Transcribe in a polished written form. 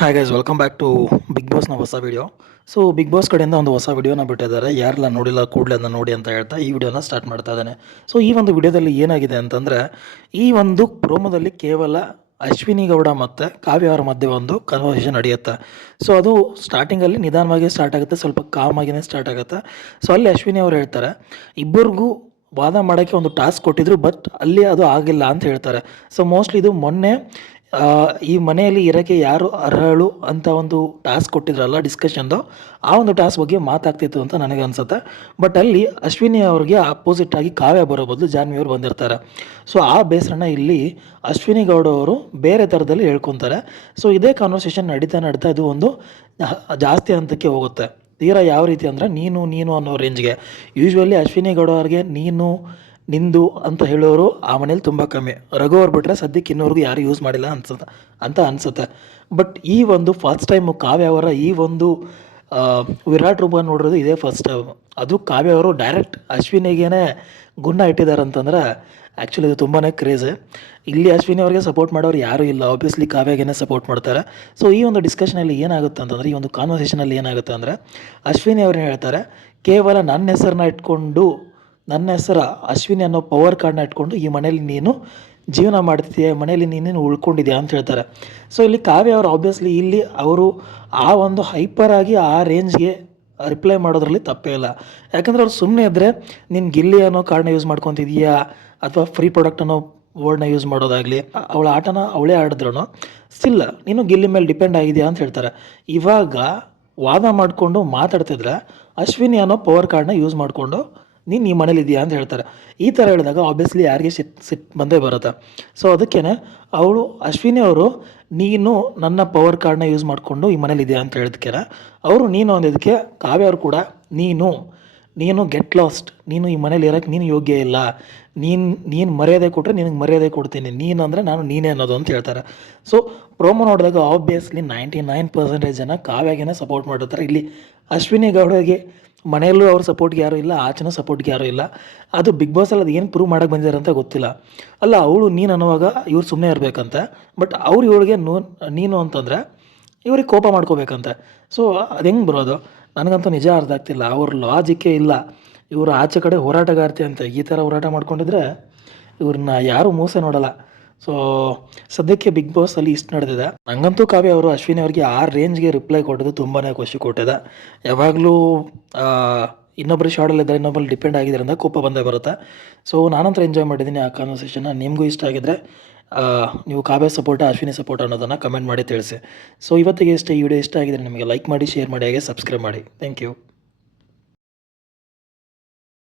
Hi guys, welcome back to big ಬಾಸ್ನ ಹೊಸ video. So big boss ಕಡೆಯಿಂದ ಒಂದು ಹೊಸ ವಿಡಿಯೋನ ಬಿಟ್ಟಿದ್ದಾರೆ. ಯಾರೆಲ್ಲ ನೋಡಿಲ್ಲ ಕೂಡಲೇ ಅದನ್ನ ನೋಡಿ ಅಂತ ಹೇಳ್ತಾ ಈ ವಿಡಿಯೋನ ಸ್ಟಾರ್ಟ್ ಮಾಡ್ತಾ ಇದ್ದಾನೆ. ಸೊ ಈ ಒಂದು ವಿಡಿಯೋದಲ್ಲಿ ಏನಾಗಿದೆ ಅಂತಂದರೆ, ಈ ಒಂದು ಪ್ರೋಮೋದಲ್ಲಿ ಕೇವಲ ಅಶ್ವಿನಿ ಗೌಡ ಮತ್ತು ಕಾವ್ಯ ಅವರ ಮಧ್ಯೆ ಒಂದು ಕನ್ವರ್ಸೇಷನ್ ನಡೆಯುತ್ತೆ. ಸೊ ಅದು ಸ್ಟಾರ್ಟಿಂಗಲ್ಲಿ ನಿಧಾನವಾಗಿ ಸ್ಟಾರ್ಟ್ ಆಗುತ್ತೆ, ಸ್ವಲ್ಪ ಕಾಮಾಗಿಯೇ ಸ್ಟಾರ್ಟ್ ಆಗುತ್ತೆ. ಸೊ ಅಲ್ಲಿ ಅಶ್ವಿನಿ ಅವರು ಹೇಳ್ತಾರೆ, ಇಬ್ಬರಿಗೂ ವಾದ ಮಾಡೋಕ್ಕೆ ಒಂದು ಟಾಸ್ಕ್ ಕೊಟ್ಟಿದ್ರು, ಬಟ್ ಅಲ್ಲಿ ಅದು ಆಗಿಲ್ಲ ಅಂತ ಹೇಳ್ತಾರೆ. ಸೊ ಮೋಸ್ಟ್ಲಿ ಇದು ಮೊನ್ನೆ ಈ ಮನೆಯಲ್ಲಿ ಇರೋಕ್ಕೆ ಯಾರು ಅರ್ಹಳು ಅಂತ ಒಂದು ಟಾಸ್ಕ್ ಕೊಟ್ಟಿದ್ರಲ್ಲ ಡಿಸ್ಕಷನ್ದು, ಆ ಒಂದು ಟಾಸ್ಕ್ ಬಗ್ಗೆ ಮಾತಾಗ್ತಿತ್ತು ಅಂತ ನನಗೆ ಅನಿಸುತ್ತೆ. ಬಟ್ ಅಲ್ಲಿ ಅಶ್ವಿನಿ ಅವ್ರಿಗೆ ಅಪೋಸಿಟ್ ಆಗಿ ಕಾವ್ಯ ಬರೋ ಬದಲು ಜಾನ್ವಿ ಅವರು ಬಂದಿರ್ತಾರೆ. ಸೊ ಆ ಬೇಸರನ ಇಲ್ಲಿ ಅಶ್ವಿನಿ ಗೌಡ ಅವರು ಬೇರೆ ಥರದಲ್ಲಿ ಹೇಳ್ಕೊತಾರೆ. ಸೊ ಇದೇ ಕಾನ್ವರ್ಸೇಷನ್ ನಡೀತಾ ಇದು ಒಂದು ಜಾಸ್ತಿ ಹಂತಕ್ಕೆ ಹೋಗುತ್ತೆ. ತೀರಾ ಯಾವ ರೀತಿ ಅಂದರೆ ನೀನು ಅನ್ನೋ ರೇಂಜ್ಗೆ. ಯೂಶ್ವಲಿ ಅಶ್ವಿನಿ ಗೌಡ ಅವ್ರಿಗೆ ನೀನು ನಿಂದು ಅಂತ ಹೇಳೋರು ಆ ಮನೇಲಿ ತುಂಬ ಕಮ್ಮಿ. ರಘು ಅವ್ರು ಬಿಟ್ಟರೆ ಸದ್ಯಕ್ಕೆ ಇನ್ನೂವರೆಗೂ ಯಾರು ಯೂಸ್ ಮಾಡಿಲ್ಲ ಅನಿಸುತ್ತೆ. ಬಟ್ ಈ ಒಂದು ಫಸ್ಟ್ ಟೈಮು ಕಾವ್ಯ ಅವರ ಈ ಒಂದು ವಿರಾಟ್ ರೂಪ ನೋಡಿರೋದು ಇದೇ ಫಸ್ಟ್ ಟೈಮ್. ಅದು ಕಾವ್ಯ ಅವರು ಡೈರೆಕ್ಟ್ ಅಶ್ವಿನಿಗೇ ಗುಣ ಇಟ್ಟಿದ್ದಾರೆ ಅಂತಂದ್ರೆ ಆ್ಯಕ್ಚುಲಿ ಇದು ತುಂಬಾ ಕ್ರೇಜ್. ಇಲ್ಲಿ ಅಶ್ವಿನಿ ಅವ್ರಿಗೆ ಸಪೋರ್ಟ್ ಮಾಡೋರು ಯಾರೂ ಇಲ್ಲ, ಆಬ್ವಿಯಸ್ಲಿ ಕಾವ್ಯಗೇ ಸಪೋರ್ಟ್ ಮಾಡ್ತಾರೆ. ಸೊ ಈ ಒಂದು ಡಿಸ್ಕಷನಲ್ಲಿ ಏನಾಗುತ್ತೆ ಅಂತಂದರೆ, ಈ ಒಂದು ಕಾನ್ವರ್ಸೇಷನಲ್ಲಿ ಏನಾಗುತ್ತೆ ಅಂದರೆ, ಅಶ್ವಿನಿ ಅವ್ರನ್ನ ಹೇಳ್ತಾರೆ, ಕೇವಲ ನನ್ನ ಹೆಸರನ್ನ ಇಟ್ಕೊಂಡು, ನನ್ನ ಹೆಸರು ಅಶ್ವಿನಿ ಅನ್ನೋ ಪವರ್ ಕಾರ್ಡ್ನ ಇಟ್ಕೊಂಡು ಈ ಮನೇಲಿ ನೀನು ಜೀವನ ಮಾಡ್ತೀಯ, ಮನೇಲಿ ನೀನೇನು ಉಳ್ಕೊಂಡಿದ್ಯಾ ಅಂತ ಹೇಳ್ತಾರೆ. ಸೊ ಇಲ್ಲಿ ಕಾವ್ಯ ಅವರು ಆಬ್ವಿಯಸ್ಲಿ ಇಲ್ಲಿ ಅವರು ಆ ಒಂದು ಹೈಪರ್ ಆಗಿ ಆ ರೇಂಜ್ಗೆ ರಿಪ್ಲೈ ಮಾಡೋದ್ರಲ್ಲಿ ತಪ್ಪೇ ಇಲ್ಲ. ಯಾಕಂದರೆ ಅವ್ರು ಸುಮ್ಮನೆ ಇದ್ದರೆ ನೀನು ಗಿಲ್ಲಿ ಅನ್ನೋ ಕಾರ್ಡ್ನ ಯೂಸ್ ಮಾಡ್ಕೊತಿದೀಯಾ ಅಥವಾ ಫ್ರೀ ಪ್ರಾಡಕ್ಟ್ ಅನ್ನೋ ವರ್ಡ್ನ ಯೂಸ್ ಮಾಡೋದಾಗಲಿ, ಅವಳ ಆಟನ ಅವಳೇ ಆಡಿದ್ರೂ ಸ್ಟಿಲ್ ನೀನು ಗಿಲ್ಲಿ ಮೇಲೆ ಡಿಪೆಂಡ್ ಆಗಿದೆಯಾ ಅಂತ ಹೇಳ್ತಾರೆ. ಇವಾಗ ವಾದ ಮಾಡಿಕೊಂಡು ಮಾತಾಡ್ತಿದ್ರೆ ಅಶ್ವಿನಿ ಅನ್ನೋ ಪವರ್ ಕಾರ್ಡ್ನ ಯೂಸ್ ಮಾಡಿಕೊಂಡು ನೀನು ಈ ಮನೇಲಿದೆಯಾ ಅಂತ ಹೇಳ್ತಾರೆ. ಈ ಥರ ಹೇಳಿದಾಗ ಆಬ್ವಿಯಸ್ಲಿ ಯಾರಿಗೆ ಸಿಟ್ಟು ಬಂದೇ ಬರುತ್ತೆ. ಸೊ ಅದಕ್ಕೇ ಅವಳು ಅಶ್ವಿನಿ ಅವರು ನೀನು ನನ್ನ ಪವರ್ ಕಾರ್ಡ್ನ ಯೂಸ್ ಮಾಡಿಕೊಂಡು ಈ ಮನೇಲಿದೆಯಾ ಅಂತ ಹೇಳಿದ್ಕೆ ಅವರು ನೀನು ಅಂದಿದ್ದಕ್ಕೆ ಕಾವ್ಯ ಅವರು ಕೂಡ ನೀನು ಗೆಟ್ ಲಾಸ್ಟ್, ನೀನು ಈ ಮನೇಲಿ ಇರೋಕ್ಕೆ ನೀನು ಯೋಗ್ಯ ಇಲ್ಲ, ನೀನು ಮರ್ಯಾದೆ ಕೊಟ್ಟರೆ ನಿನಗೆ ಮರ್ಯಾದೆ ಕೊಡ್ತೀನಿ, ನೀನು ಅಂದರೆ ನಾನು ನೀನೇ ಅನ್ನೋದು ಅಂತ ಹೇಳ್ತಾರೆ. ಸೊ ಪ್ರೋಮೋ ನೋಡಿದಾಗ ಆಬ್ವಿಯಸ್ಲಿ 99% ಜನ ಕಾವ್ಯಾಗೇ ಸಪೋರ್ಟ್ ಮಾಡಿರ್ತಾರೆ. ಇಲ್ಲಿ ಅಶ್ವಿನಿ ಗೌಡಗೆ ಮನೆಯಲ್ಲೂ ಅವ್ರ ಸಪೋರ್ಟ್ಗೆ ಯಾರೂ ಇಲ್ಲ, ಆಚೆನೂ ಸಪೋರ್ಟ್ಗೆ ಯಾರೂ ಇಲ್ಲ. ಅದು ಬಿಗ್ ಬಾಸಲ್ಲಿ ಅದು ಏನು ಪ್ರೂವ್ ಮಾಡೋಕ್ಕೆ ಬಂದಿದ್ದಾರೆ ಅಂತ ಗೊತ್ತಿಲ್ಲ. ಅಲ್ಲ, ಅವಳು ನೀನು ಅನ್ನುವಾಗ ಇವ್ರು ಸುಮ್ಮನೆ ಇರಬೇಕಂತ, ಬಟ್ ಅವ್ರು ಇವಳಿಗೆ ನೀನು ಅಂತಂದರೆ ಇವ್ರಿಗೆ ಕೋಪ ಮಾಡ್ಕೋಬೇಕಂತೆ. ಸೊ ಅದು ಹೆಂಗೆ ಬರೋದು ನನಗಂತೂ ನಿಜ ಅರ್ಥ ಆಗ್ತಿಲ್ಲ. ಅವ್ರ ಲಾಜಿಕ್ಕೇ ಇಲ್ಲ. ಇವರು ಆಚೆ ಕಡೆ ಹೋರಾಟಗಾರ್ತಿ ಅಂತ ಈ ಥರ ಹೋರಾಟ ಮಾಡ್ಕೊಂಡಿದ್ರೆ ಇವ್ರನ್ನ ಯಾರೂ ಮೋಸ ನೋಡಲ್ಲ. ಸೊ ಸದ್ಯಕ್ಕೆ ಬಿಗ್ ಬಾಸಲ್ಲಿ ಇಷ್ಟು ನಡೆದಿದೆ. ನನಗಂತೂ ಕಾವ್ಯ ಅವರು ಅಶ್ವಿನಿ ಅವರಿಗೆ ಆ ರೇಂಜ್ಗೆ ರಿಪ್ಲೈ ಕೊಟ್ಟದ್ದು ತುಂಬಾ ಖುಷಿ ಕೊಟ್ಟಿದೆ. ಯಾವಾಗಲೂ ಇನ್ನೊಬ್ಬರು ಶಾರ್ಟಲ್ಲಿದ್ದರೆ ಇನ್ನೊಬ್ಬರು ಡಿಪೆಂಡ್ ಆಗಿದ್ದರಿಂದ ಕೋಪ ಬಂದೇ ಬರುತ್ತೆ. ಸೊ ನಾನಂತರ ಎಂಜಾಯ್ ಮಾಡಿದ್ದೀನಿ ಆ ಕಾನ್ವರ್ಸೇಷನ್ನ. ನಿಮಗೂ ಇಷ್ಟ ಆಗಿದ್ದರೆ ನೀವು ಕಾವ್ಯ ಸಪೋರ್ಟ ಅಶ್ವಿನಿ ಸಪೋರ್ಟ್ ಅನ್ನೋದನ್ನು ಕಮೆಂಟ್ ಮಾಡಿ ತಿಳಿಸಿ. ಸೊ ಇವತ್ತಿಗೆ ಇಷ್ಟ ಈ ವಿಡಿಯೋ ಇಷ್ಟ ಆಗಿದ್ರೆ ನಿಮಗೆ ಲೈಕ್ ಮಾಡಿ, ಶೇರ್ ಮಾಡಿ, ಹಾಗೆ ಸಬ್ಸ್ಕ್ರೈಬ್ ಮಾಡಿ. Thank you.